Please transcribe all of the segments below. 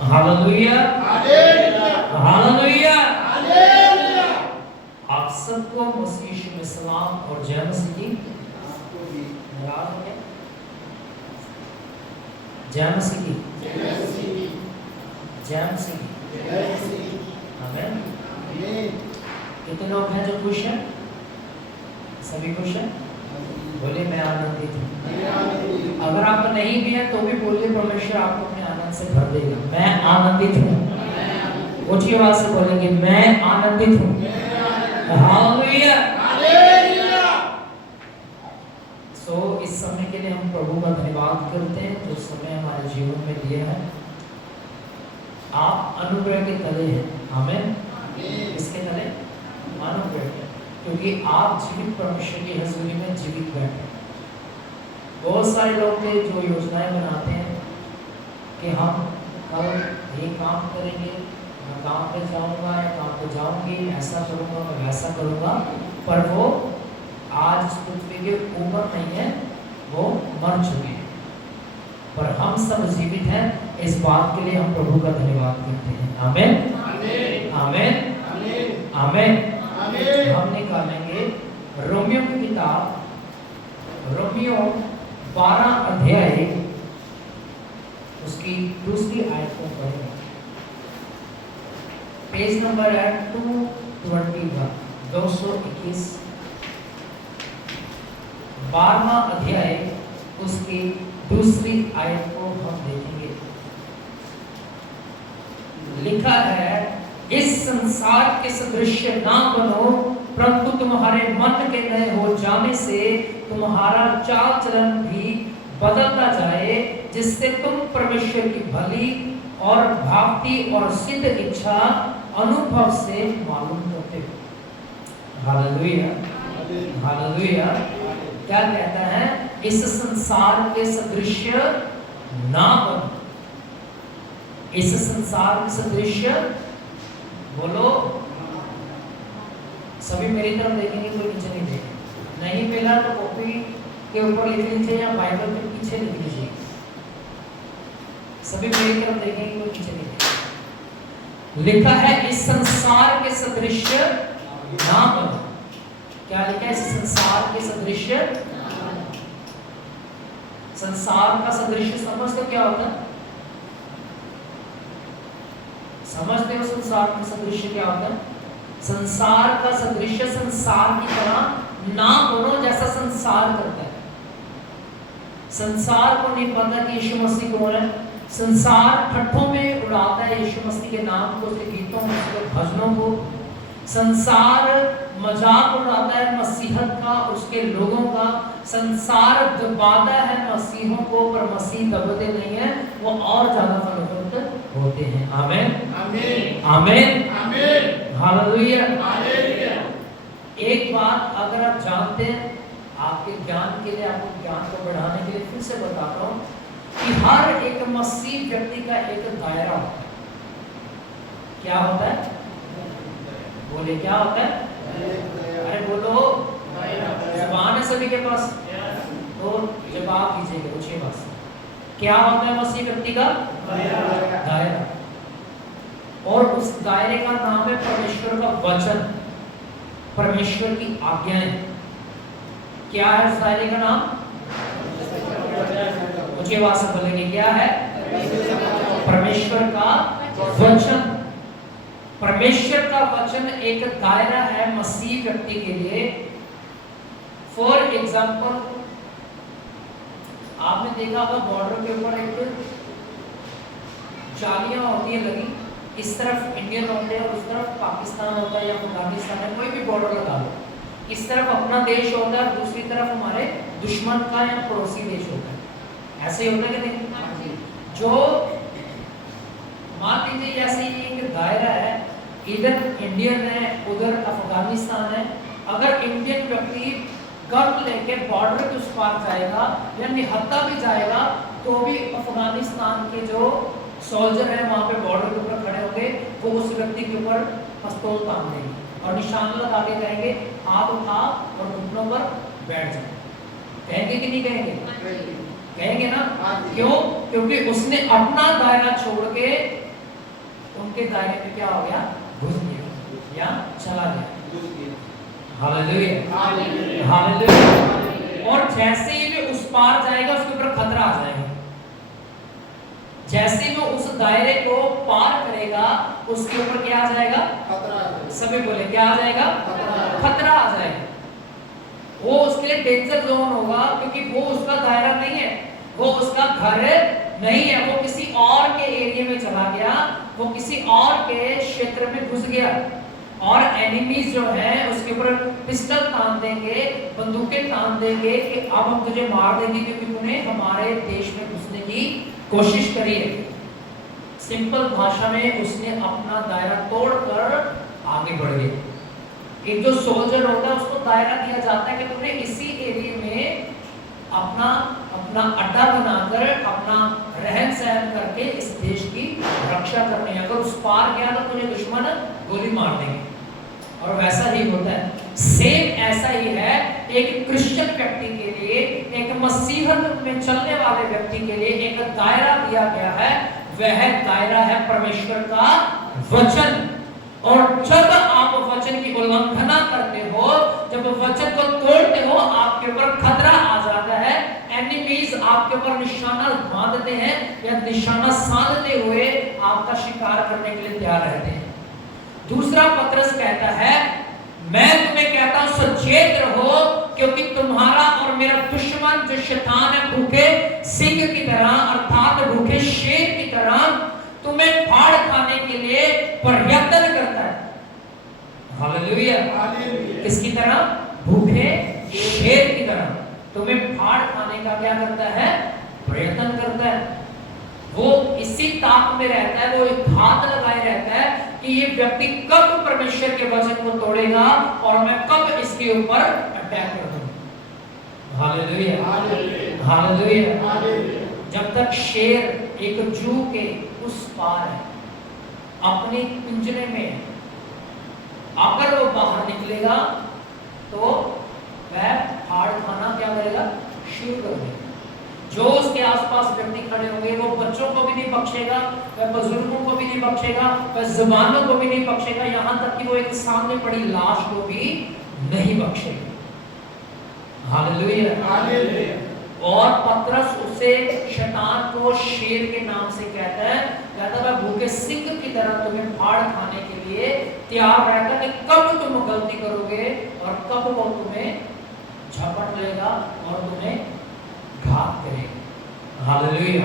Hallelujah, hallelujah. आप सबको मसीह यीशु में सलाम और जय मसीह की। नाराज हो गए? जय मसीह की, जय मसीह की। आमीन। कितने लोग हैं जो खुश हैं? सभी खुश हैं? बोलिए मैं आनंदित हूँ। अगर आप नहीं भी हैं तो भी बोलिए, परमेश्वर आपको अपने आनंद से भर देगा। मैं आनंदित हूँ। ऊंची आवाज से बोलेंगे मैं आनंदित हूँ। हालेलुया। सो इस समय के लिए हम प्रभु का धन्यवाद करते हैं जो समय हमारे जीवन में दिया है। आप अनुग्रह के तले हैं। आमीन। किसके तले? अनुग्रह के, क्योंकि आप जीवित परमेश्वर की हजूरी में जीवित बैठे। बहुत सारे लोग थे जो योजनाएं बनाते हैं कि हम कल ये काम करेंगे, मैं काम पे जाऊंगा या काम पे जाऊंगी, ऐसा करूंगा, मैं वैसा करूंगा, पर वो आज इस पृथ्वी के ऊपर नहीं है, वो मर चुके हैं। पर हम सब जीवित हैं, इस बात के लिए हम प्रभु का धन्यवाद करते हैं। आमीन, आमीन, आमीन। हम निकालेंगे रोमियो की किताब, रोमियो 12 अध्याय उसकी दूसरी आयत को पढ़ेंगे। पेज नंबर है 221, 221। 12वां अध्याय उसकी दूसरी आयत को हम देखेंगे। लिखा है, इस संसार के सदृश ना बनो, परंतु तुम्हारे मन के नए हो जाने से तुम्हारा चाल चलन भी बदलता जाए, जिससे तुम परमेश्वर की भली और भावती और सिद्ध इच्छा अनुभव से मालूम करते हो। Hallelujah, hallelujah. क्या कहता है? इस संसार के सदृश ना बनो। इस संसार के सदृश, बोलो सभी मेरी तरफ देखेंगे, कोई नीचे नहीं देखेंगे। नहीं मिला तो कॉपी के ऊपर लिख लीजिए या बाइबल के पीछे लिख लीजिए। सभी मेरी तरफ देखेंगे, कोई नीचे नहीं देखेंगे। लिखा है इस संसार के सदृश ना बनो। क्या लिखा है? इस संसार के सदृश। संसार का सदृश समझते क्या होता है? समझते हो संसार का सदृश क्या होता है? संसार का सदृश संसार की तरह ना बनो जैसा संसार करता है। संसार को नहीं पता कि यीशु मसीह कौन है। संसार ठट्ठों में उड़ाता है यीशु मसीह के नाम को, उसके गीतों को, उसके भजनों को। संसार मजाक उड़ाता है मसीहत का, उसके लोगों का। संसार दबाता है मसीहों को, पर मसीह दबते नहीं है, वो और ज्यादा फलवंत होते हैं। आमीन, आमीन, आमीन, हालेलुया। एक बात अगर आप जानते हैं, आपके ज्ञान के लिए, आपको ज्ञान को बढ़ाने के लिए फिर से बताता हूँ कि हर एक मसीह व्यक्ति का एक दायरा होता है। क्या होता है? बोले क्या होता है? अरे बोलो, जबान है सभी के पास, तो जवाब कीजिएगा ऊंची आवाज से। क्या होता है मसीह व्यक्ति का? दायरा। और उस दायरे का नाम है परमेश्वर का वचन, परमेश्वर की आज्ञाएं। क्या है उस दायरे का नाम? ऊंची आवाज से बोलेंगे क्या है? परमेश्वर का वचन। परमेश्वर का वचन एक दायरा है मसीह व्यक्ति के लिए। फॉर एग्जाम्पल, आपने देखा होगा बॉर्डर के ऊपर एक जालियां होती है लगी, इस तरफ इंडियन होते हैं और उस तरफ पाकिस्तान होता है या अफगानिस्तान है, कोई भी बॉर्डर लगा लो। इस तरफ अपना देश होता है, दूसरी तरफ हमारे दुश्मन का या पड़ोसी देश होता है। ऐसे ही होता है कि नहीं? जो मान लीजिए ऐसे ही एक दायरा है, इधर इंडियन है, उधर अफगानिस्तान है। अगर इंडियन व्यक्ति गन लेके बॉर्डर के उस पार जाएगा या निहत्था भी जाएगा, तो भी अफगानिस्तान के जो सोल्जर है वहां पे बॉर्डर के ऊपर खड़े होंगे, वो उस व्यक्ति के ऊपर पिस्तौल तान देंगे और निशान लगा के कहेंगे हाथ उठा और घुटनों पर बैठ जाए। कहेंगे कि नहीं कहेंगे? कहेंगे ना? क्यों? क्योंकि उसने अपना दायरा छोड़ के उनके दायरे में क्या हो गया? घुस गया या चला गया। Hallelujah, hallelujah. और जैसे ही वे उस पार जाएगा उसके ऊपर खतरा आ जाएगा। जैसे ही वो उस दायरे को पार करेगा उसके ऊपर क्या आ जाएगा? खतरा। सभी बोले क्या आ जाएगा? खतरा आ जाएगा। वो उसके लिए डेंजर जोन होगा, क्योंकि वो उसका दायरा नहीं है, वो उसका घर नहीं है, वो किसी और के एरिया में चला गया, वो किसी और के क्षेत्र में घुस गया। और एनिमीज जो है उसके ऊपर पिस्टल तान देंगे, बंदूकें तान देंगे कि अब हम तुझे मार देंगे क्योंकि तूने हमारे देश में घुसने की कोशिश करी है। सिंपल भाषा में उसने अपना दायरा तोड़कर आगे बढ़ गया। एक जो सोल्जर होता है उसको दायरा दिया जाता है कि तुमने इसी एरिया में अपना अड्डा बनाकर अपना रहन सहन करके इस देश की रक्षा करनी है। अगर उस पार गया तो तुझे दुश्मन गोली मार देंगे। और वैसा ही होता है, सेम ऐसा ही है एक क्रिश्चियन व्यक्ति के लिए, एक मसीहत में चलने वाले व्यक्ति के लिए एक दायरा दिया गया है। वह दायरा है परमेश्वर का वचन। और जब आप वचन की उल्लंघना करते हो, जब वचन को तोड़ते हो, आपके ऊपर खतरा आ जाता है। एनिमीज आपके ऊपर निशाना बांधते हैं या निशाना साधते हुए आपका शिकार करने के लिए तैयार रहते हैं। दूसरा पत्रस कहता है, मैं तुम्हें कहता हूं सचेत रहो, क्योंकि तुम्हारा और मेरा दुश्मन जो शैतान है भूखे सिंह की तरह अर्थात भूखे शेर की तरह तुम्हें फाड़ खाने के लिए प्रयत्न करता है। हालेलुया। किसकी तरह? भूखे शेर की तरह तुम्हें फाड़ खाने का क्या करता है? प्रयत्न करता है। वो इसी ताक में रहता है, वो एक घात लगाए रहता है कि ये व्यक्ति कब परमेश्वर के वचन को तोड़ेगा और मैं कब इसके ऊपर अटैक कर दूंगा। Hallelujah, hallelujah. जब तक शेर एक जू के उस पार है अपने पिंजरे में, अगर वो बाहर निकलेगा तो वह फाड़ खाना क्या करेगा? शुरू कर देगा। जो उसके आसपास व्यक्ति खड़े होंगे वो बच्चों को भी नहीं बख्शेगा, वह बुजुर्गों को भी नहीं बख्शेगा, वह जवानों को भी नहीं बख्शेगा, यहाँ तक कि वो एक सामने पड़ी लाश को भी नहीं बख्शेगा। Hallelujah, hallelujah. और पतरस उसे शैतान को शेर के नाम से कहता है, वह भूखे सिंह की तरह तुम्हें फाड़ खाने के लिए तैयार रहता है कि कब तुम गलती करोगे और कब वो तुम्हें झपट लेगा और तुम्हें घात करेगा। हालेलुया।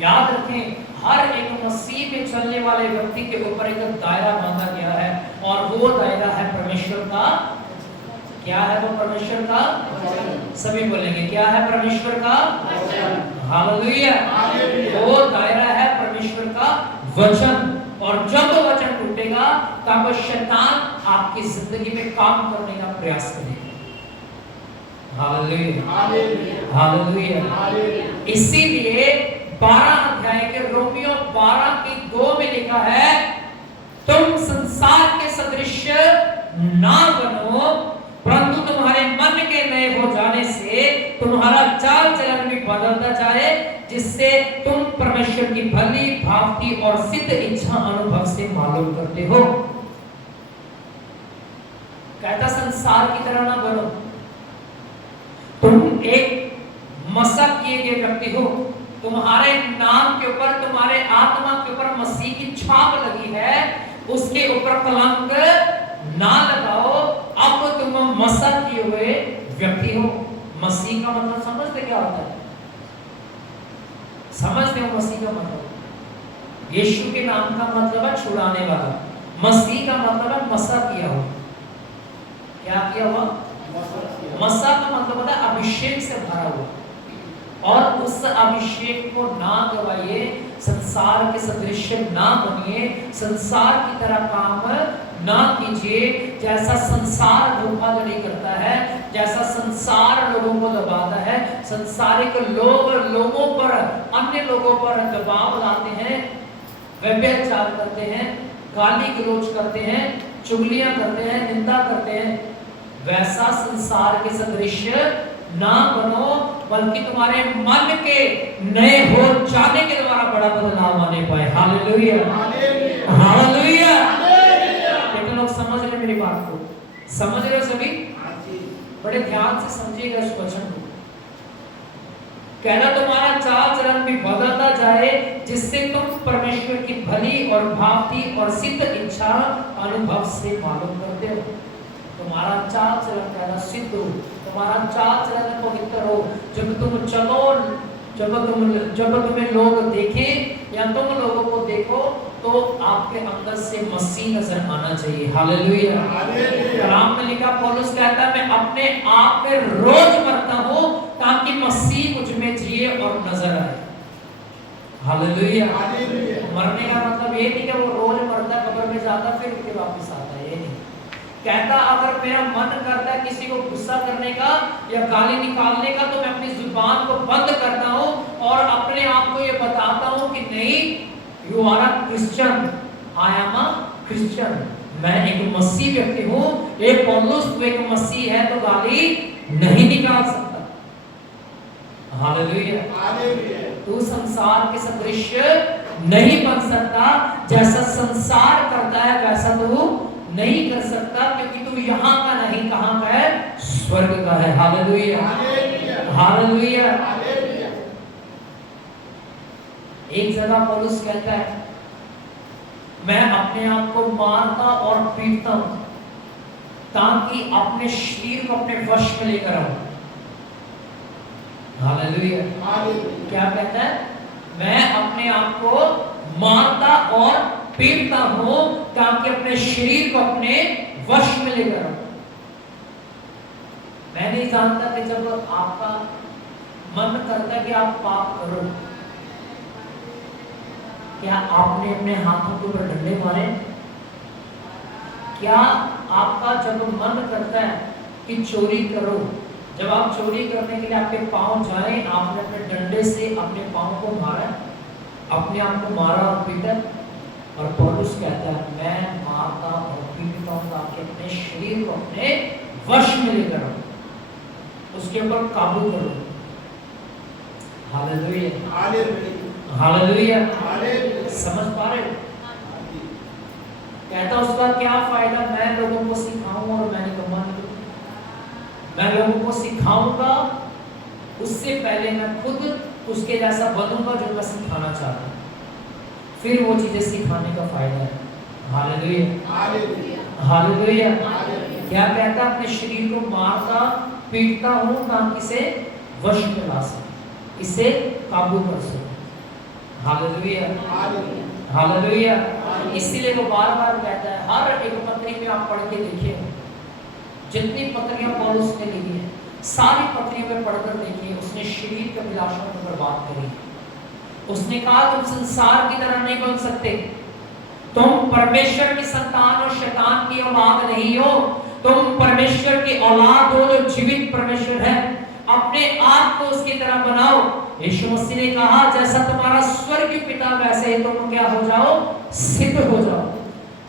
याद रखें, हर एक मसीह में चलने वाले व्यक्ति के ऊपर एक दायरा बांधा गया है और वो दायरा है परमेश्वर का। क्या है वो? परमेश्वर का। सभी बोलेंगे क्या है? परमेश्वर का। हालेलुया। वो दायरा है परमेश्वर का वचन। और जब वचन टूटेगा तब शैतान आपकी जिंदगी में काम करने का प्रयास करेगा। Hallelujah, hallelujah. इसीलिए 12 अध्याय के रोमियो 12:2 में लिखा है, तुम संसार के सदृश ना बनो, परंतु तुम्हारे मन के नए हो जाने से तुम्हारा चाल चलन भी बदलता जाए, जिससे तुम परमेश्वर की भली भांति और सिद्ध इच्छा अनुभव से मालूम करते हो। कहता संसार की तरह ना बनो, तुम एक मसक किए गए व्यक्ति हो। तुम्हारे नाम के ऊपर, तुम्हारे आत्मा के ऊपर मसीह की छाप लगी है, उसके ऊपर कलंक ना लगाओ। अब तुम मसक किए हुए व्यक्ति हो। मसीह का मतलब समझते क्या होता है? समझते हो मसीह का मतलब? यीशु के नाम का मतलब है छुड़ाने वाला। मसीह का मतलब है मसा किया हुआ। क्या किया हुआ? मसा का मतलब होता है अभिषेक से भरा हुआ। और उस अभिषेक को ना गवाइए, संसार के सदृश ना बनिए, संसार की तरह काम ना कीजिए। जैसा संसार धोखाधड़ी करता है, जैसा संसार लोगों को दबाता है, संसारिक लोग लोगों पर, अन्य लोगों पर दबाव लाते हैं, व्यभिचार करते हैं, गाली गलौज करते हैं, चुगलियां करते हैं, निंदा करते हैं, वैसा संसार के सदृश ना बनो, बल्कि तुम्हारे मन के नए हो जाने के द्वारा बड़ा बदलाव आने पाए। Hallelujah, hallelujah. लेकिन लोग समझ रहे मेरी बात को? समझ रहे हो सभी? बड़े ध्यान से समझिएगा इस वचन को। कहना तुम्हारा चाल चलन भी बदलता जाए, जिससे तुम परमेश्वर की भली और भावती और सिद्ध इच्छा अनुभव से मालूम करते हो। तुम्हारा चाल चलन कहना सिद्ध हो, तुम्हारा चाल चलन पवित्र हो। जब तुम चलो, जब तुम्हें लोग देखें या तुम लोगों को देखो, तो आपके अंदर से मसीह नजर आना चाहिए। हालेलुया। कलाम में लिखा, पौलुस कहता है मैं अपने आप में रोज मरता हूँ ताकि मसीह मुझ में जिए और नजर आए। हालेलुया। मरने का मतलब ये नहीं कि वो रोज मरता, कब्र में जाता फिर उठ के वापस आता है, ये नहीं। कहता अगर मेरा मन करता है किसी को गुस्सा करने का या गाली निकालने का, तो मैं अपनी जुबान को बंद करता हूँ और अपने आप को ये बताता हूँ कि नहीं, you are a Christian, I am a Christian, मैं एक मसीह व्यक्ति हूँ। एक पौलुस तू एक मसीह है तो गाली नहीं निकाल सकता। हालेलुया। तू संसार के सदृश नहीं बन सकता, जैसा संसार करता है वैसा तू नहीं कर सकता, क्योंकि तू यहाँ का नहीं, कहाँ का है? स्वर्ग का है। Hallelujah, hallelujah. एक जगह पौलुस कहता है मैं अपने आप को मारता और पीटता हूं ताकि अपने शरीर को अपने वश में लेकर आऊं। हालेलुया। क्या कहता है? मैं अपने आप को मारता और पीटता हूं ताकि अपने शरीर को अपने वश में लेकर आऊं। मैं नहीं जानता कि जब आपका मन करता है कि आप पाप करो, क्या आपने अपने हाथों के ऊपर डंडे मारे? क्या आपका जब मन करता है कि चोरी करो, जब आप चोरी करने के लिए आपके पांव जाए, आपने अपने डंडे से अपने पांव को मारा, अपने आप को मारा और पीटा? और पौलुस कहता है मैं मारता और पीटता हूं ताकि अपने शरीर को अपने वश में लेकर आऊं, उसके ऊपर काबू करो। Hallelujah, hallelujah. समझ पा रहे हो? कहता उसका क्या फायदा मैं लोगों को सिखाऊं और मैंने कमा नहीं, मैं लोगों को सिखाऊंगा, उससे पहले मैं खुद उसके जैसा बनूंगा जो मैं सिखाना चाहता हूं, फिर वो चीजें सिखाने का फायदा है। Hallelujah, hallelujah. क्या कहता? अपने शरीर को मारता पीटता हूं ताकि इसे वश में ला सके, इसे काबू कर सके। Hallelujah, hallelujah. इसीलिए वो बार बार कहता है, हर एक पत्री में आप पढ़ के देखिए, जितनी पत्रियां पौलुस ने लिखी है सारी पत्रियों में पढ़कर देखिए, उसने शरीर के अभिलाषाओं पर बात करी। उसने कहा तुम संसार की तरह नहीं बन सकते, तुम परमेश्वर की संतान और शैतान की औलाद नहीं हो, तुम परमेश्वर की औलाद हो जो जीवित परमेश्वर है। अपने आप को उसकी तरह बनाओ। यीशु मसीह ने कहा जैसा तुम्हारा स्वर्गीय पिता वैसे ही तुम क्या हो जाओ? सिद्ध हो जाओ।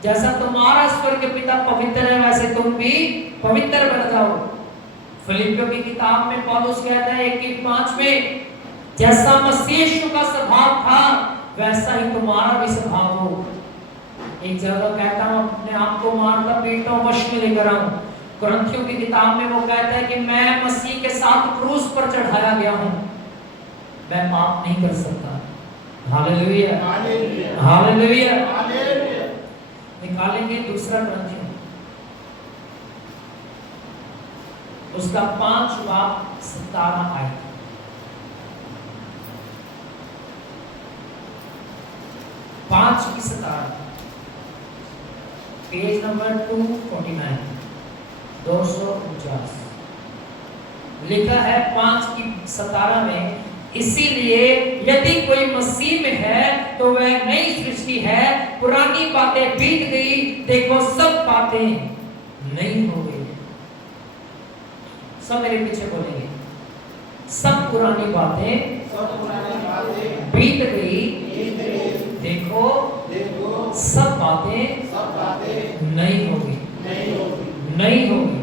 जैसा तुम्हारा स्वर्गीय पिता पवित्र है वैसे तुम भी पवित्र बन जाओ। फिलिपियों की किताब में पौलुस कहता है 1:5 में, जैसा मसीह यीशु का स्वभाव था वैसा ही तुम्हारा भी स्वभाव हो। एक जगह कहता हूं अपने आप को मारता पीटता हूं, वश में लेकर आऊं। कुरिन्थियों की किताब में वो कहता है कि मैं मसीह के साथ क्रूस पर चढ़ाया गया हूं, मैं पाप नहीं कर सकता। Hallelujah, hallelujah. निकालेंगे दूसरा कुरिन्थियों उसका 5:17 आयत। पांच की 17, पेज नंबर 249, 249 लिखा है 5:17 में, इसीलिए यदि कोई मसीह में है तो वह नई सृष्टि है, पुरानी बातें बीत गई, देखो सब बातें नई हो गई। सब मेरे पीछे बोलेंगे, सब पुरानी बातें बीत गई, देखो सब बातें नई होगी, नई होगी।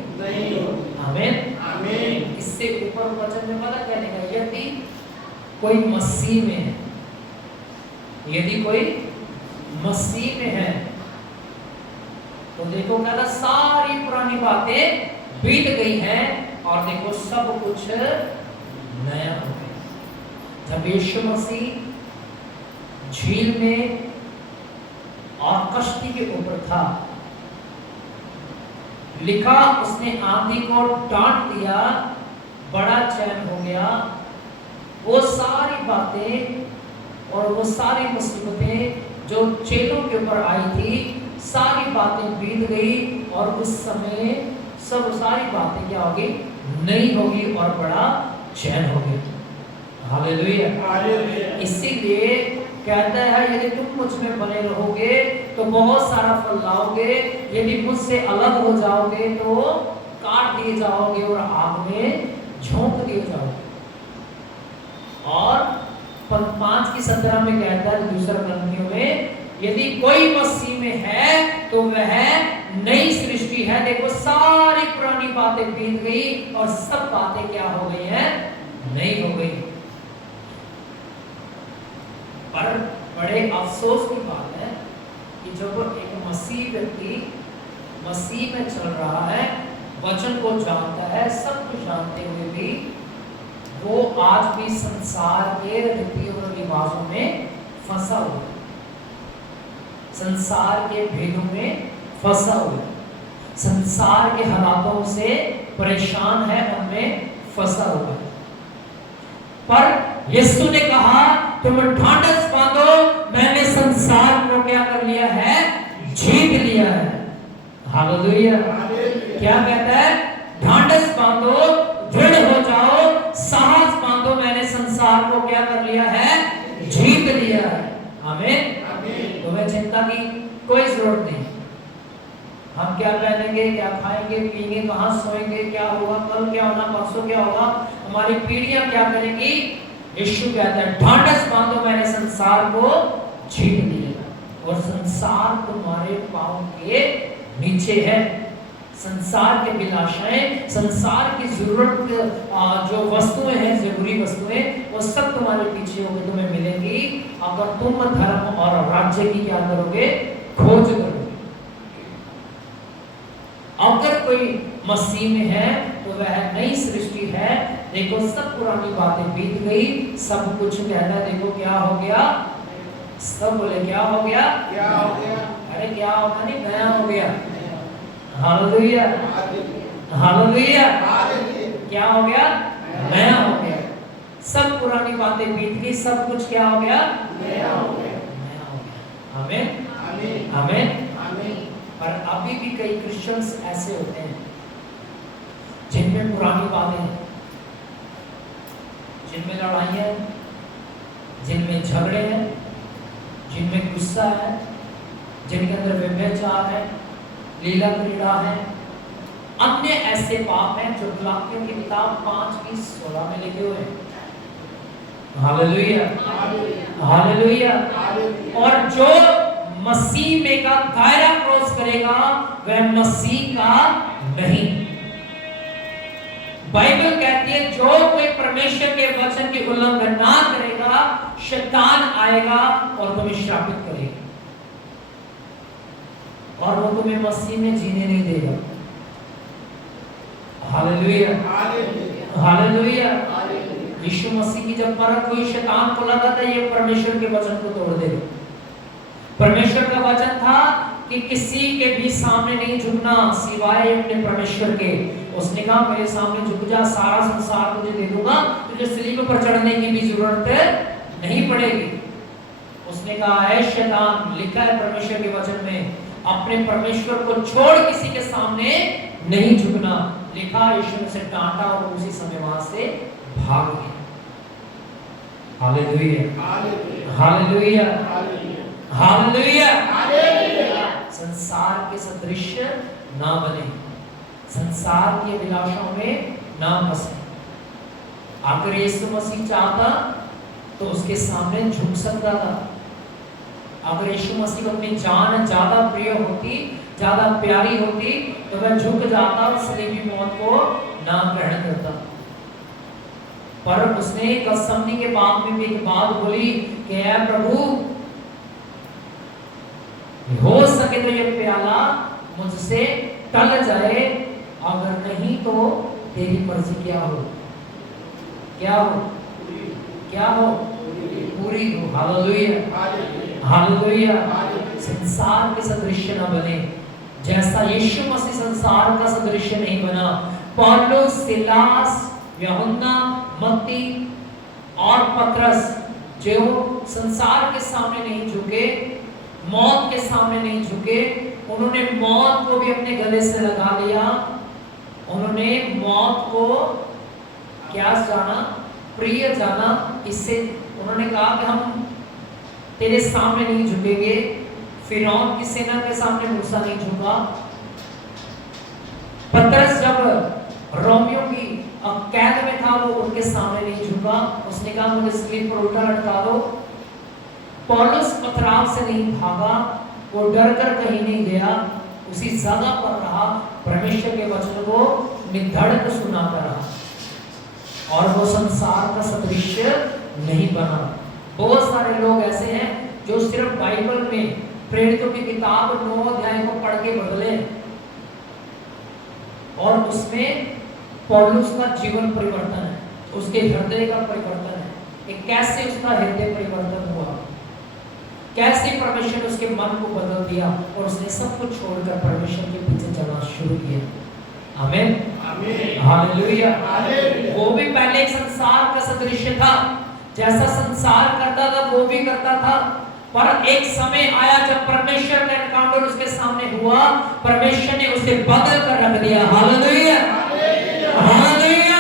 आमीन। इससे ऊपर वचन में पता क्या लिखा है? कोई मसीह में है, यदि कोई मसीह में है तो देखो कहता सारी पुरानी बातें बीत गई हैं और देखो सब कुछ नया हो गया। जब यीशु मसीह झील में और कश्ती के ऊपर था, लिखा उसने आंधी को डांट दिया, बड़ा चैन हो गया। वो सारी बातें और वो सारी मुसीबतें जो चेलों के ऊपर आई थी, सारी बातें बीत गई और उस समय सब सारी बातें क्या होगी, नई होगी और बड़ा चैन होगी। हालेलुया। इसीलिए कहता है यदि तुम मुझ में बने रहोगे तो बहुत सारा फल लाओगे, यदि मुझसे अलग हो जाओगे तो काट दिए जाओगे और आग में झोंक दिए जाओगे। और 5:17 में कहता है दूसरा ग्रंथियों में, यदि कोई मसीह में है तो वह नई सृष्टि है। देखो सारी पुरानी बातें बीत गई और सब बातें क्या हो गई हैं, नई हो गई। पर बड़े अफसोस की बात है कि जब एक मसीह व्यक्ति मसीह में चल रहा है, वचन को जानता है, सब कुछ जानते हुए भी वो आज भी संसार के रीतियों और रिवाजों में फंसा हुआ है, संसार के भेदों में फंसा हुआ है, संसार के हालातों से परेशान है, उनमें फंसा हुआ है। पर यीशु ने कहा तुम ढांढस बांधो, मैंने संसार को क्या कर लिया है, जीत लिया है। हालेलुया। क्या कहता है, ढांढस बांधो, दृढ़ हो जाओ, साहस बांधो, मैंने संसार को क्या कर लिया है, जीत लिया है। आमीन। तुम्हें चिंता की कोई जरूरत नहीं। हम क्या पहनेंगे, क्या खाएंगे, पिएंगे, कहाँ सोएंगे, क्या होगा, कल क्या होना, परसों क्या होगा, हमारी पीढ़ियां क्या करेंगी। यीशु कहता है ढांढस बांधो, मैंने संसार को जीत लिया और संसार तुम्हारे पांव के नीचे है। संसार के विलासाएं, संसार की जरूरत जो वस्तुएं हैं, जरूरी वस्तुएं, वो सब तुम्हारे पीछे होकर तुम्हें मिलेंगी अगर तुम धर्म और राज्य की क्या करोगे, खोज करोगे। अगर कोई मसीह में है तो वह नई सृष्टि है। देखो सब पुरानी बातें बीत गई, सब कुछ कहना देखो क्या हो गया, सब बोले क्या हो गया, क्या हो गया, अरे क्या होगा नहीं, नया हो गया। Hallelujah, hallelujah. क्या हो गया, नया हो गया। सब पुरानी बातें बीत गई, सब कुछ क्या हो गया, नया हो गया, नया हो गया। आमीन, आमीन, आमीन। पर अभी भी कई क्रिश्चियंस ऐसे होते हैं जिनमें पुरानी बातें हैं, जिनमें लड़ाइयाँ, जिनमें झगड़े हैं, जिनमें गुस्सा है, जिनके अंदर व्यभिचार है, लीला क्रीड़ा है, अन्य ऐसे पाप हैं जो गलातियों की किताब 5:16 में लिखे हुए हैं। Hallelujah, hallelujah. और जो मसीह में का दायरा क्रॉस करेगा वह मसीह का नहीं। बाइबल कहती है जो कोई परमेश्वर के वचन की उल्लंघन ना करेगा, शैतान आएगा और तुम्हें श्रापित करेगा और वो तुम्हें मसीह में जीने नहीं देगा। Hallelujah, hallelujah. यीशु मसीह की जब परख हुई, शैतान को लगा था ये परमेश्वर के वचन को तोड़ देगा। परमेश्वर का वचन था कि किसी के भी सामने नहीं झुकना सिवाय अपने परमेश्वर के। उसने कहा मेरे सामने झुक जा, सारा संसार तुझे दे दूंगा, तुझे सलीब पर चढ़ने की भी जरूरत नहीं पड़ेगी। उसने कहा है शैतान, लिखा है परमेश्वर के वचन में, अपने परमेश्वर को छोड़ किसी के सामने नहीं झुकना। लिखा, यीशु ने उसे डांटा और उसी समय वहां से भाग गया। Hallelujah, hallelujah, hallelujah. संसार के सदृश ना बने, संसार के अभिलाषाओं में ना फंसे। अगर यीशु मसीह चाहता तो उसके सामने झुक सकता था। अगर यीशु मसीह को अपनी जान ज्यादा प्रिय होती, ज्यादा प्यारी होती तो वह झुक जाता और सलीबी मौत को ना ग्रहण करता। पर उसने गसमनी के बाग में भी एक बात बोली कि ऐ प्रभु, हो सके तो ये प्याला मुझसे टल जाए, अगर नहीं तो तेरी मर्जी क्या हो, क्या हो, क्या हो, पूरी हो। Hallelujah, hallelujah. संसार के सदृश न बने, जैसा यीशु मसीह संसार का सदृश नहीं बना। पौलुस, सिलास, यूहन्ना, मत्ती और पतरस जो संसार के सामने नहीं झुके, मौत के सामने नहीं झुके, उन्होंने मौत को भी अपने गले से लगा लिया। उन्होंने मौत को क्या जाना, प्रिय जाना। इससे उन्होंने कहा कि हम तेरे सामने नहीं झुकेंगे। फिरौन की सेना के सामने मूसा नहीं झुका। पतरस जब रोमियों की कैद में था, वो उनके सामने नहीं झुका। उसने कहा मुझे स्लीप पर उल्टा लटका दो। पौलुस पथराव से नहीं भागा, वो डर कर कहीं नहीं गया, उसी जगह पर रहा, परमेश्वर के वचन को निधड़क सुनाता रहा और वो संसार का सदृश नहीं बना। बहुत सारे लोग ऐसे हैं जो सिर्फ बाइबल में प्रेरितों की किताब 9 अध्याय को पढ़ के बदले और उसमें पौलुस का जीवन परिवर्तन है, उसके हृदय का परिवर्तन है कि कैसे उसका हृदय परिवर्तन हुआ, कैसे परमेश्वर ने उसके मन को बदल दिया और उसने सब कुछ छोड़कर परमेश्वर के पीछे चलना शुरू किया। आमीन, आमीन, हालेलुया। वो भी पहले एक संसार का सदृश था, जैसा संसार करता था वो भी करता था। पर एक समय आया जब परमेश्वर का एनकाउंटर उसके सामने हुआ, परमेश्वर ने उसे बदल कर रख दिया। Hallelujah, hallelujah.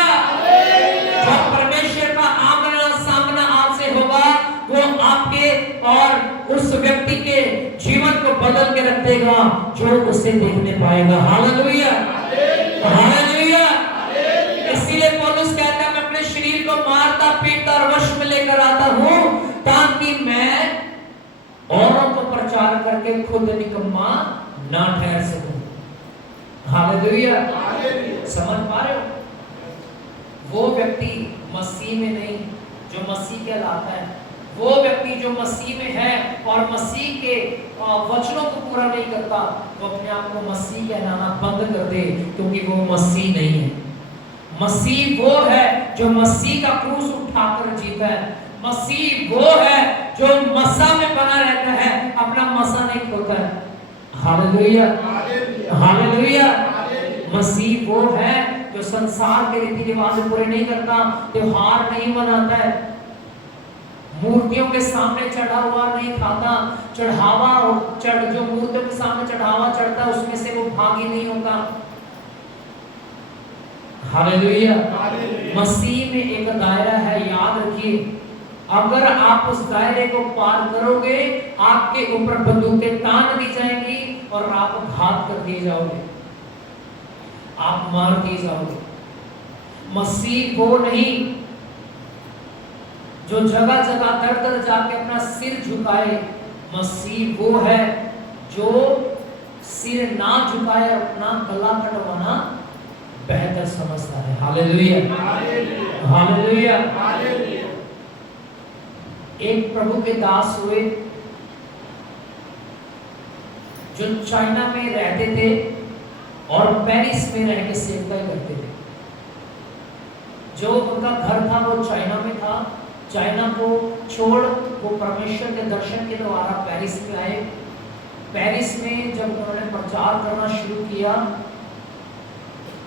जब परमेश्वर का आमना सामना आपसे होगा, वो आपके और उस व्यक्ति के जीवन को बदल के रख देगा जो उसे देखने पाएगा। Hallelujah, hallelujah. इसीलिए पौलुस कहता है मैं अपने शरीर को मारता पीटता और वश में लेकर आता हूं ताकि मैं औरों को प्रचार करके खुद निकम्मा ना ठहर सकूं। हालेलुया, समझ पा रहे हो? वो व्यक्ति मसीह में नहीं जो मसीह कहलाता है, वो व्यक्ति जो मसीह में है और मसीह के वचनों को पूरा नहीं करता, वो अपने आप को मसीह कहलाना बंद कर दे, क्योंकि वो मसीह नहीं है। मसीह वो है जो मसीह का क्रूस उठाकर जीता है। मसीह वो है जो मसा में बना रहता है, अपना मसा नहीं खोता है। Hallelujah, hallelujah. मसीह वो है जो संसार के रीति रिवाज पूरे नहीं करता, त्योहार नहीं मनाता है, मूर्तियों के सामने चढ़ा हुआ नहीं खाता, चढ़ावा जो मूर्तियों के सामने चढ़ावा चढ़ता है उसमें से वो भागी नहीं होता। हालेलुया। मसीह में एक दायरा है, याद रखिए। अगर आप उस दायरे को पार करोगे, आपके ऊपर बंदूकें तान दी जाएंगी और आप घात कर दिए जाओगे, आप मार दिए जाओगे। मसीह वो नहीं जो जगह जगह दर दर जाके अपना सिर झुकाए। मसीह वो है जो सिर ना झुकाए, अपना गला कटवाना बेहतर समझता है। Hallelujah, hallelujah. एक प्रभु के दास हुए जो चाइना में रहते थे और पेरिस में रह के सेवकाई करते थे। जो उनका घर था वो चाइना में था। चाइना को छोड़ वो परमेश्वर के दर्शन के द्वारा पेरिस में आए। पेरिस में जब उन्होंने प्रचार करना शुरू किया,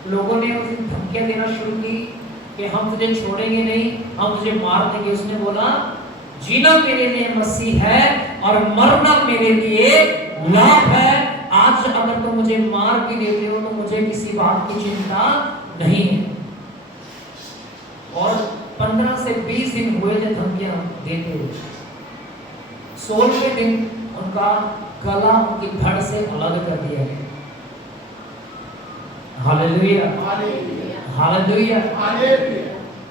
लोगों ने उसे धमकियां देना शुरू की कि हम तुझे छोड़ेंगे नहीं, हम तुझे मार देंगे। उसने बोला जीना मेरे लिए मसीह है और मरना मेरे लिए लाभ है। आज अगर तुम मुझे मार भी देते हो तो मुझे किसी बात की चिंता नहीं है। और 15 से 20 दिन हुए थे धमकियां देते हुए। 16वें दिन उनका गला उनकी धड़ से अलग कर दिया गया। Hallelujah, hallelujah.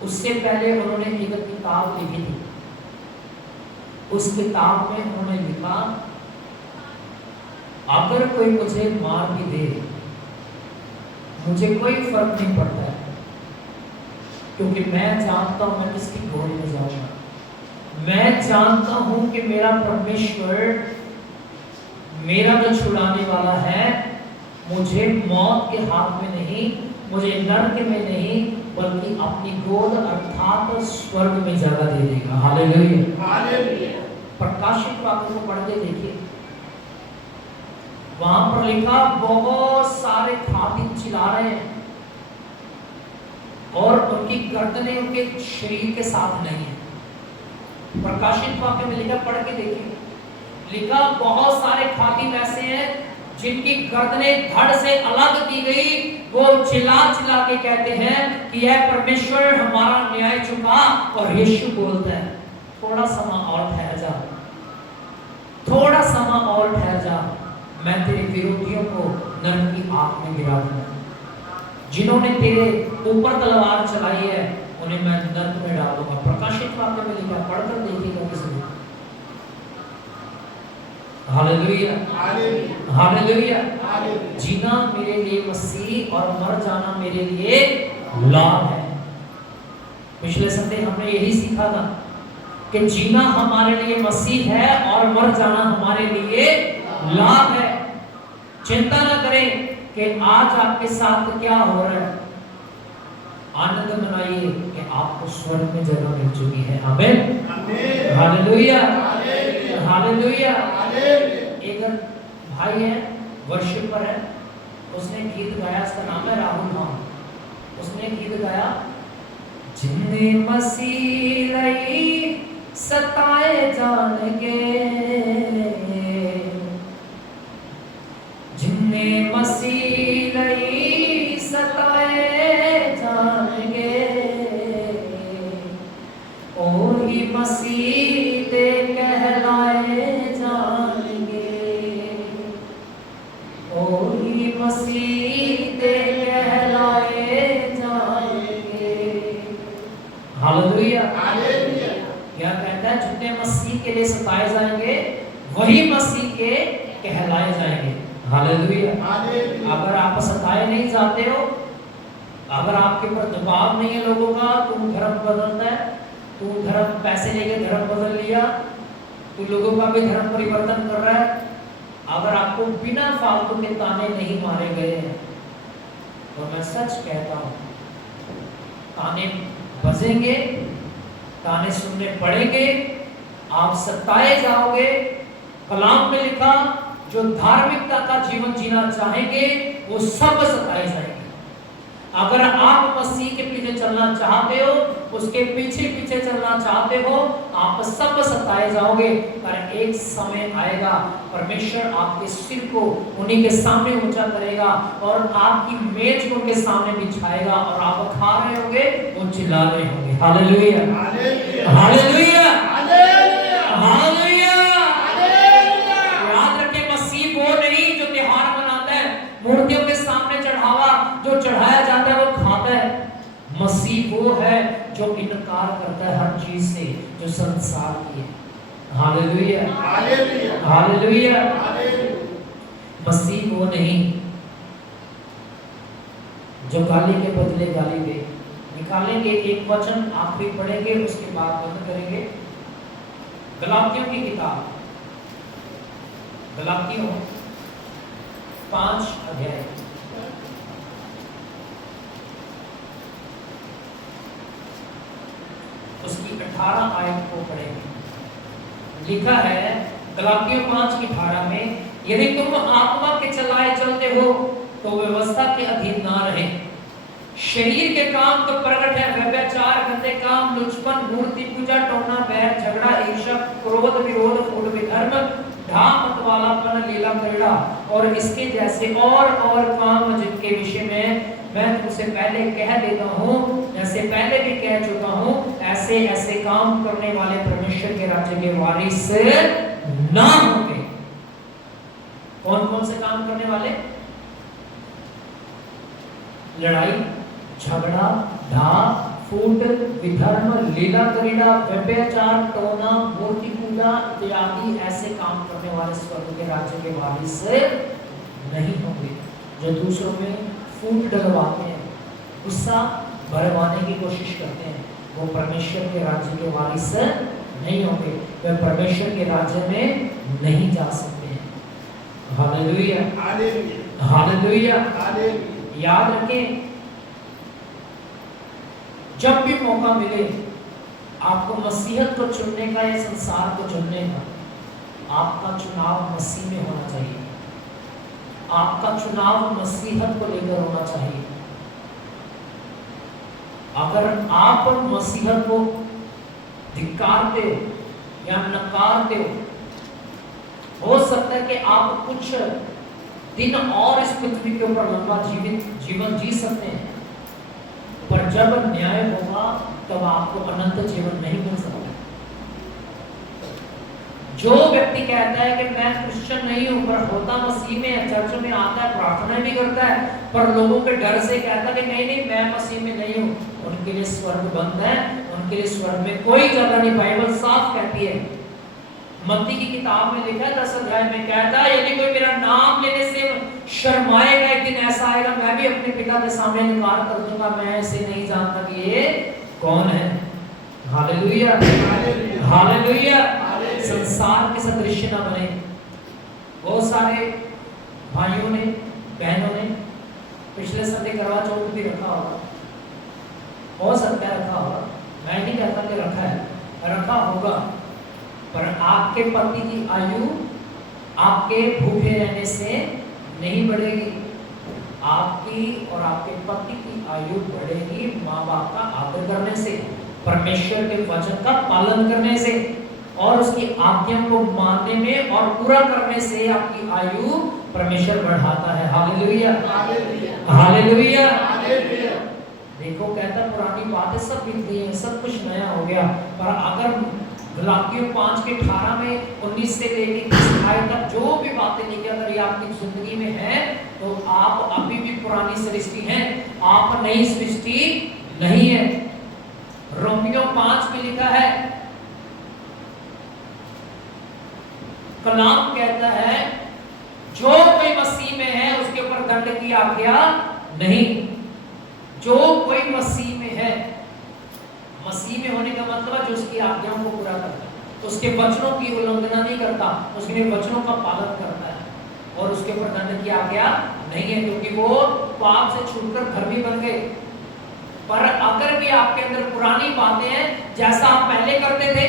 उससे पहले उन्होंने एक किताब लिखी थी। उस किताब में उन्होंने लिखा अगर कोई मुझे मार भी दे मुझे कोई फर्क नहीं पड़ता है, क्योंकि मैं जानता हूं मैं किसकी गोद में जाऊंगा। मैं जानता हूं कि मेरा परमेश्वर, मेरा जो छुड़ाने वाला है, मुझे मौत के हाथ में नहीं, मुझे नरक में नहीं, बल्कि अपनी गोद अर्थात स्वर्ग में जगह दे देगा। Hallelujah, hallelujah. प्रकाशित वाक्य को पढ़ के देखिए, वहां पर लिखा बहुत सारे खादिम चिल्ला रहे हैं और उनकी गर्दनें उनके शरीर के साथ नहीं है। प्रकाशित वाक्य में लिखा, पढ़ के देखिए, लिखा बहुत सारे खादिम ऐसे हैं जिनकी गर्दनें धड़ से अलग की गई। वो चिल्ला चिल्ला के कहते हैं कि यह परमेश्वर हमारा न्याय चुका। और यीशु बोलता है थोड़ा समा और ठहर जा, थोड़ा समा और ठहर जा, मैं तेरे विरोधियों को नरक की आग में गिरा दूंगा। जिन्होंने तेरे ऊपर तलवार चलाई है उन्हें मैं नरक में डाल दूंगा। प्रकाशित वाक्य में लिखा, पढ़कर देखिएगा किसी ने। Hallelujah, hallelujah. जीना मेरे लिए मसीह और मर जाना मेरे लिए लाभ है। पिछले संडे हमने यही सीखा था कि जीना हमारे लिए मसीह है और मर जाना हमारे लिए लाभ है। चिंता ना करें कि आज आपके साथ क्या हो रहा है, आनंद मनाइए कि आपको स्वर्ग में जगह मिल चुकी है। आमीन, हालेलुया, हालेलुया। एक भाई है, वर्शिपर है, उसने गीत गाया, उसका नाम है राहुल मान। उसने गीत गाया, जिन्ने मसीह लई सताए जाणगे, जिन्ने मसीह लई सताए जाणगे, ओही मसीह दे कहलाए जाणगे, ओही मसीह दे कहलाए जाणगे। हालेलुया, क्या कहता है? जितने मसीह के लिए सताए जाएंगे वही मसीह के कहलाए जाएंगे। हालेलुया। अगर आप सताए नहीं जाते हो, अगर आपके ऊपर दबाव नहीं है लोगों का, तुम धर्म बदलता है, तू धर्म पैसे लेके धर्म बदल लिया, तू लोगों का भी धर्म परिवर्तन कर रहा है, अगर आपको बिना फालतू के ताने नहीं मारे गए हैं, तो मैं सच कहता हूं ताने बजेंगे, ताने सुनने पड़ेंगे, आप सताए जाओगे। कलाम में लिखा, जो धार्मिकता का जीवन जीना चाहेंगे वो सब सताए जाएंगे। अगर आप मसीह के पीछे चलना चाहते हो, उसके पीछे पीछे चलना चाहते हो, आप सब सताए जाओगे। पर एक समय आएगा परमेश्वर आपके सिर को उन्हीं के सामने ऊंचा करेगा और आपकी मेज को उनके सामने बिछाएगा और आप खा रहे होंगे, वो चिल्ला रहे होंगे। Hallelujah, hallelujah, hallelujah. याद रखें, मसीह वो नहीं जो त्योहार मनाता है, मूर्तियों के सामने चढ़ावा जो चढ़ाया जाता है वो खाता है। मसीह वो है जो इनकार करता है हर चीज से जो संसार की है। Hallelujah, hallelujah. मसीह वो नहीं जो गाली के बदले गाली दे। निकालेंगे एक वचन, आखिरी पढ़ेंगे, उसके बाद बंद करेंगे। गलातियों की किताब, गलातियों 5 अध्याय, उसकी 18 आयत को पढ़ेंगे। लिखा है गलातियों 5:18 में, यदि तुम आत्मा के चलाए चलते हो तो व्यवस्था के अधीन ना रहे। शरीर के काम तो प्रकट है, व्यभिचार, गंदे काम, लुचपन, मूर्ति पूजा, टोना, बैर, झगड़ा, ईर्ष्या, क्रोध, विरोध, फूट विधर्म, ढाक मतवालापन, लीला क्रीड़ा और इसके जैसे और काम, जिनके विषय में मैं तुमसे पहले कह देता हूँ, जैसे पहले भी कह चुका हूँ, ऐसे ऐसे काम करने वाले परमेश्वर के राज्य के वारिस ना होंगे। कौन कौन से काम करने वाले? लड़ाई, झगड़ा, ढाक, फूट, विधर्म, लीला क्रीड़ा, व्यभिचार, टोना, मूर्ति पूजा इत्यादि ऐसे काम करने वाले स्वर्ग के राज्य के वारिस नहीं होंगे। जो दूसरों में फूट डलवाते हैं, गुस्सा भरवाने की कोशिश करते हैं, वो परमेश्वर के राज्य के वारिस नहीं होंगे, वे परमेश्वर के राज्य में नहीं जा सकते हैं। Hallelujah, hallelujah. याद रखें, जब भी मौका मिले आपको मसीहत को चुनने का या संसार को चुनने का, आपका चुनाव मसीह में होना चाहिए। आपका चुनाव मसीहत को लेकर होना चाहिए। अगर आप मसीहत को धिक्कारते हो या नकारते हो सकता है कि आप कुछ दिन और इस पृथ्वी के ऊपर लंबा जीवन जी सकते हैं, पर जब न्याय होगा तब आपको अनंत जीवन नहीं मिल सकता। जो व्यक्ति कहता है कि मैं क्रिश्चियन नहीं हूं पर होता मसीह में है, चर्च में आता है, प्रार्थना भी करता है, पर लोगों के डर से कहता है कि नहीं नहीं मैं मसीह में नहीं हूं, उनके लिए स्वर्ग बंद है, उनके लिए स्वर्ग में कोई जगह नहीं। बाइबल साफ कहती है, मत्ती की किताब में लिखा है 10 अध्याय में, कहता है यदि कोई मेरा नाम लेने से शर्माएगा, एक दिन ऐसा आएगा मैं भी अपने पिता के सामने इनकार कर दूंगा, मैं ऐसे नहीं जानता कि ये कौन है। Hallelujah, hallelujah. संसार के सदृश न बने। बहुत सारे भाइयों ने, बहनों ने पिछले संडे करवा चौथ भी रखा होगा, हो सकता है रखा होगा, मैं नहीं कहता कि रखा है, रखा होगा, पर आपके पति की आयु आपके भूखे रहने से नहीं बढ़ेगी। आपकी और आपके पति की आयु बढ़ेगी माँ बाप का आदर करने से, परमेश्वर के वचन का पालन करने से और उसकी आज्ञा को मानने में और पूरा करने से आपकी आयु परमेश्वर बढ़ाता है। Hallelujah, hallelujah. देखो कहता पुरानी बातें सब बीत गई हैं, सब कुछ नया हो गया, पर अगर गलातियों 5:18 में 19 से लेकर 28 तक जो भी बातें लिखी अगर ये आपकी जिंदगी में है तो आप अभी भी पुरानी सृष्टि हैं, आप नई सृष्टि नहीं है। रोमियो 5 में लिखा है, कलाम कहता है जो कोई मसीह में है उसके ऊपर दंड की आज्ञा नहीं। जो कोई मसीह में है, मसीह में होने का मतलब है जो उसकी आज्ञाओं को पूरा करता है, उसके वचनों की उल्लंघना नहीं करता, उसके वचनों का पालन करता है और उसके ऊपर दंड की आज्ञा नहीं है, क्योंकि वो पाप से छूटकर धर्मी बन गए। पर अगर भी आपके अंदर पुरानी बातें हैं, जैसा आप पहले करते थे,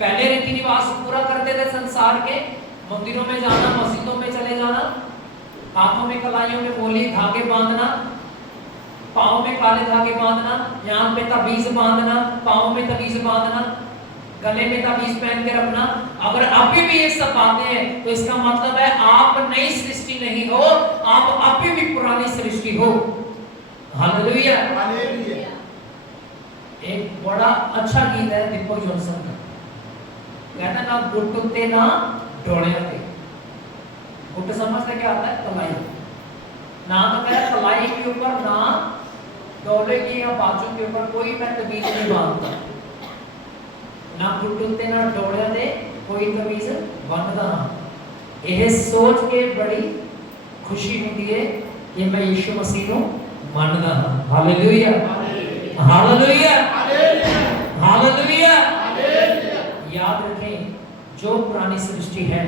पहले रीति रिवाज पूरा करते थे संसार के, मंदिरों में जाना, मस्जिदों में चले जाना, हाथों में कलाइयों में मोली धागे बांधना, पाँव में काले धागे बांधना, यहाँ पे तबीज बांधना, पाँव में तबीज बांधना, गले में तबीज पहन के रखना, अगर अभी भी ये सब बातें हैं तो इसका मतलब है आप नई सृष्टि नहीं हो, आप अभी भी पुरानी सृष्टि हो। Hallelujah, hallelujah. एक बड़ा अच्छा गीत है दीपक जॉनसन का, कहता ना गुट उत्ते ना डोले थे। गुट समझते क्या आता है? कलाई। ना तो कह कलाई के ऊपर ना डोले की या बाजू के ऊपर कोई मैं तबीज नहीं बांधता, ना गुट उत्ते ना डोले थे कोई तबीज बांधता ना। यह सोच के बड़ी खुशी होती है कि मैं यीशु मसीह को मानता हूं। Hallelujah, hallelujah, hallelujah. याद रखें जो पुरानी सृष्टि है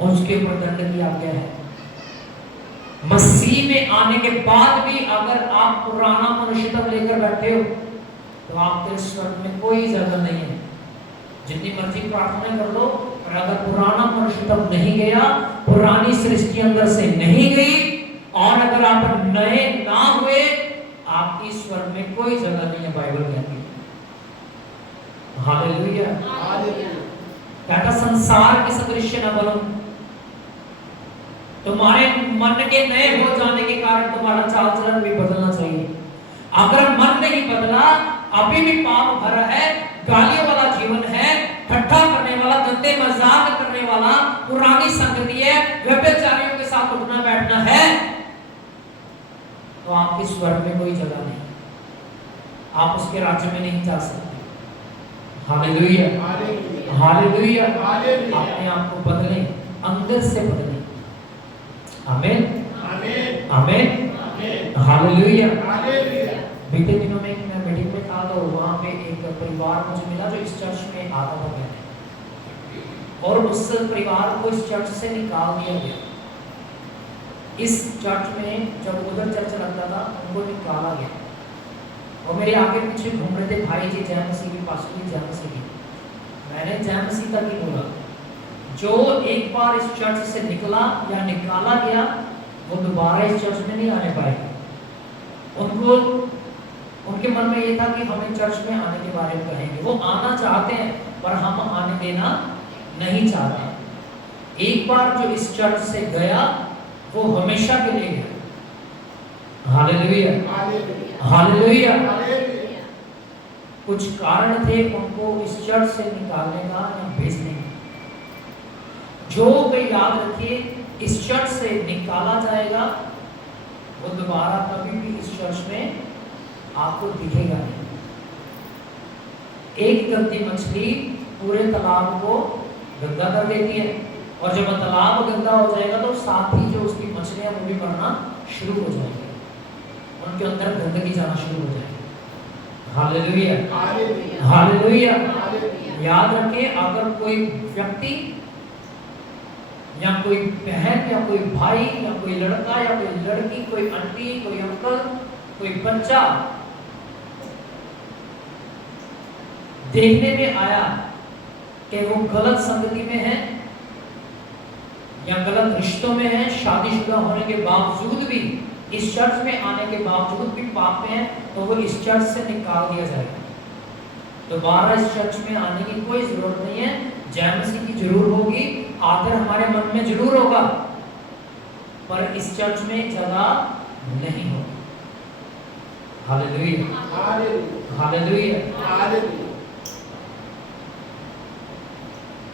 उसके ऊपर दंड की आज्ञा है। मसीह में आने के बाद भी अगर आप पुराना मनुष्यत्व लेकर बैठे हो तो आपके स्वर्ग में कोई जगह नहीं है। जितनी मर्जी प्रार्थना कर लो, पर अगर पुराना मनुष्यत्व नहीं गया, पुरानी सृष्टि अंदर से नहीं गई और अगर आप नए ना हुए, आपकी स्वर्ग में कोई जगह नहीं है। बाइबल कहती है। Hallelujah, hallelujah. कहता संसार के सदृश न बनो। तुम्हारे मन के नए हो जाने के कारण तुम्हारा चाल चलन भी बदलना चाहिए। अगर मन नहीं बदला, अभी भी पाप भरा है, गालियों वाला जीवन है, ठट्ठा करने वाला, गंदे मजाक करने वाला, पुरानी संगति है, व्यभिचारियों के साथ उठना बैठना है, तो आपके स्वर्ग में कोई जगह नहीं, आप उसके राज्य में नहीं जा सकते। Hallelujah, hallelujah. अपने आप को बदलें, अंदर से बदलें। आमीन, आमीन, आमीन, हालेलुया। बीते दिनों में मैं मीटिंग में था तो वहाँ पे एक परिवार मुझे मिला जो इस चर्च में आता था पहले, और उस परिवार को इस चर्च से निकाल दिया गया। इस चर्च में जब उधर चर्च लगता था उनको निकाला गया, और मेरे आगे पीछे घूम रहे थे भाई जी जय मसीह की, पास्टर जी जय मसीह की। मैंने जय मसीह तक ही बोला। जो एक बार इस चर्च से निकला या निकाला गया वो दोबारा इस चर्च में नहीं आने पाएगा। उनको उनके मन में ये था कि हमें चर्च में आने के बारे में कहेंगे। वो आना चाहते हैं पर हम आने देना नहीं चाहते। एक बार जो इस चर्च से गया वो हमेशा के लिए गया। Hallelujah, hallelujah. कुछ कारण थे उनको इस चर्च से निकालने का या भेजने का। जो वे याद रखिए, इस चर्च से निकाला जाएगा वो दोबारा कभी भी इस चर्च में आपको दिखेगा नहीं। एक गंदी मछली पूरे तालाब को गंदा कर देती है, और जब तालाब गंदा हो जाएगा तो साथ ही जो उसकी मछलियां वो भी मरना शुरू हो जाएगी, उनके अंदर गंदगी जाना शुरू हो जाएगी। Hallelujah, hallelujah. याद रखें, अगर कोई व्यक्ति या कोई बहन या कोई भाई या कोई लड़का या कोई लड़की, कोई आंटी, कोई अंकल, कोई बच्चा देखने में आया कि वो गलत संगति में है या गलत रिश्तों में है, शादीशुदा होने के बावजूद भी, इस चर्च में आने के बावजूद भी पाप में है, तो वो इस चर्च से निकाल दिया जाएगा। दोबारा इस चर्च में आने की कोई जरूरत नहीं है। जय मसीह की जरूर होगी, आदर हमारे मन में जरूर होगा, पर इस चर्च में जगह नहीं होगी। Hallelujah, hallelujah.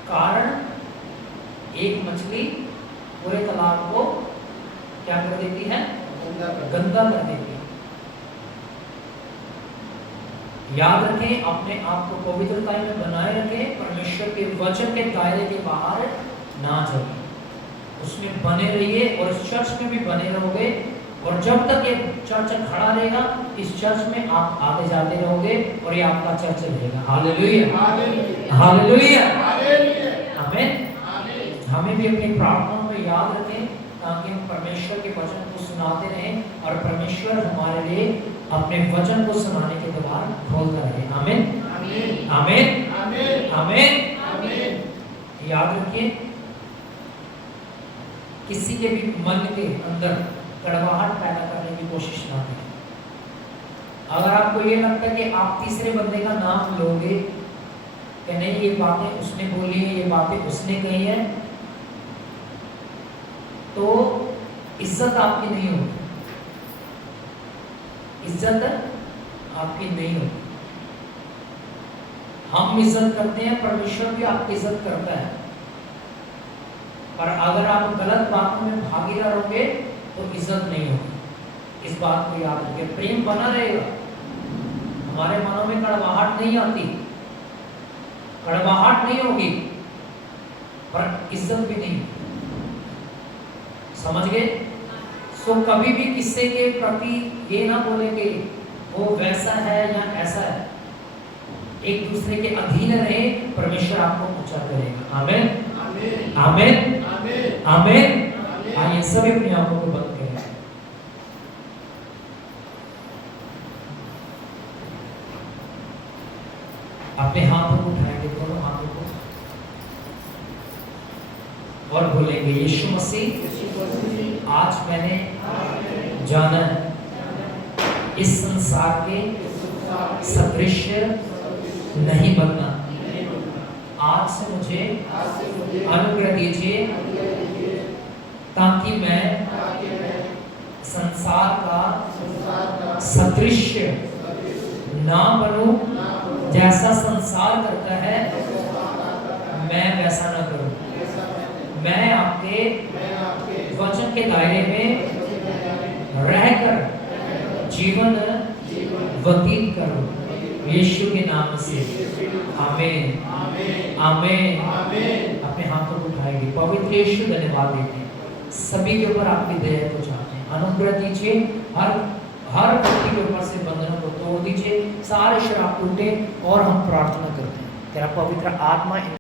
कारण एक मछली पूरे तालाब को क्या कर देती है? गंदा कर देती है। याद रखें, अपने आप को पवित्रता में बनाए रखें, परमेश्वर के वचन के दायरे के बाहर ना जाइए, उसमें बने रहिए, और इस चर्च में भी बने रहोगे। और जब तक ये चर्च खड़ा रहेगा, इस चर्च में आप आगे जाते रहोगे और ये आपका चर्च रहेगा। हालेलुया, हालेलुया, आमीन। हमें भी अपनी प्रार्थनाओं में याद रखें ताकि हम परमेश्वर के वचन को सुनाते रहें, और परमेश्वर हमारे लिए अपने वचन को सुनाने के द्वार खोलता रहे। आमीन, आमीन, आमीन। याद रखिए, किसी के भी मन के अंदर कड़वाहट पैदा करने की कोशिश ना करें। अगर आपको ये लगता है कि आप तीसरे बंदे का नाम लोगे कि नहीं, ये बातें उसने बोली है, ये बातें उसने कही है, तो इज्जत आपकी नहीं होगी, इज्जत आपकी नहीं होगी। हम इज्जत करते हैं, परमेश्वर भी आपकी इज्जत करता है, पर अगर आप गलत बातों में भागी रहोगे तो इज्जत नहीं होगी। इस बात को याद रखिए। प्रेम बना रहेगा, हमारे मनों में कड़वाहट नहीं आती, कड़वाहट नहीं होगी, पर इज्जत भी नहीं। समझ गए? सो कभी भी किसी के प्रति ये ना बोले कि वो वैसा है या ऐसा है। एक दूसरे के अधीन रहे, परमेश्वर आपको ऊंचा करेगा। आमीन, आमीन, आमीन। आइए सभी अपनी आंखों को बंद करें। अपने हाथों को उठाएंगे, दोनों हाथों को, और बोलेंगे, यीशु मसीह, आज मैंने जाना इस संसार के सदृश्य नहीं बनना। आज से मुझे अनुग्रह दीजिए ताकि मैं संसार का सदृश्य ना बनूं। जैसा संसार करता है मैं वैसा ना करूं। मैं आपके वचन के दायरे में रहकर जीवन व्यतीत करूं, यीशु के नाम से। आमीन, आमीन। अपने हाथों को उठाएंगे। पवित्र यीशु, धन्यवाद देते हैं, सभी के ऊपर आपकी दया को चाहते हैं। अनुग्रह दीजिए, हर व्यक्ति के ऊपर से बंधनों को तोड़ दीजिए, सारे श्राप टूटे और हम प्रार्थना करते हैं तेरा पवित्र आत्मा